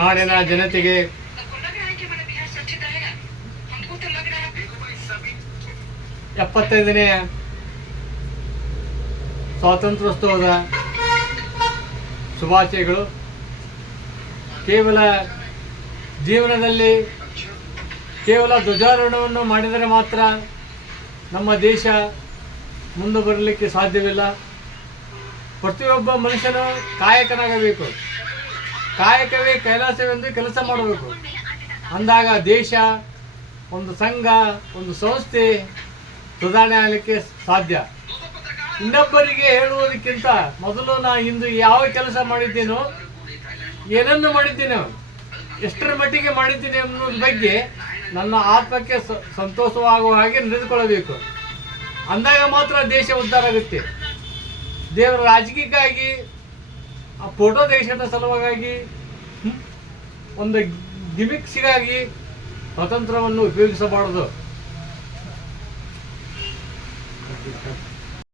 ನಾಡಿನ ಜನತೆಗೆ 75ನೇ ಸ್ವಾತಂತ್ರ್ಯೋತ್ಸವದ ಶುಭಾಶಯಗಳು. ಕೇವಲ ಜೀವನದಲ್ಲಿ ಕೇವಲ ಧ್ವಜಾರೋಹಣವನ್ನು ಮಾಡಿದರೆ ಮಾತ್ರ ನಮ್ಮ ದೇಶ ಮುಂದೆ ಬರಲಿಕ್ಕೆ ಸಾಧ್ಯವಿಲ್ಲ. ಪ್ರತಿಯೊಬ್ಬ ಮನುಷ್ಯನು ಕಾಯಕನಾಗಬೇಕು. ಕಾಯಕವೇ ಕೈಲಾಸವೆಂದು ಕೆಲಸ ಮಾಡಬೇಕು. ಅಂದಾಗ ದೇಶ, ಒಂದು ಸಂಘ, ಒಂದು ಸಂಸ್ಥೆ ಸುಧಾರಣೆ ಆಗಲಿಕ್ಕೆ ಸಾಧ್ಯ. ಇನ್ನೊಬ್ಬರಿಗೆ ಹೇಳುವುದಕ್ಕಿಂತ ಮೊದಲು ಇಂದು ಯಾವ ಕೆಲಸ ಮಾಡಿದ್ದೇನೋ, ಏನನ್ನು ಮಾಡಿದ್ದೇನೋ, ಎಷ್ಟರ ಮಟ್ಟಿಗೆ ಮಾಡಿದ್ದೀನಿ ಅನ್ನೋದ್ರ ಬಗ್ಗೆ ನನ್ನ ಆತ್ಮಕ್ಕೆ ಸಂತೋಷವಾಗುವ ಹಾಗೆ ನಡೆದುಕೊಳ್ಳಬೇಕು. ಅಂದಾಗ ಮಾತ್ರ ದೇಶ ಉದ್ಧಾರ ಆಗುತ್ತೆ. ದೇವರ ರಾಜಕೀಯಕ್ಕಾಗಿ, ಆ ಫೋಟೋ ದೇಶದ ಸಲುವಾಗಿ, ಒಂದು ಗಿಮಿಕ್ಸಿಗಾಗಿ ಸ್ವಾತಂತ್ರ್ಯವನ್ನು ಉಪಯೋಗಿಸಬಾರದು.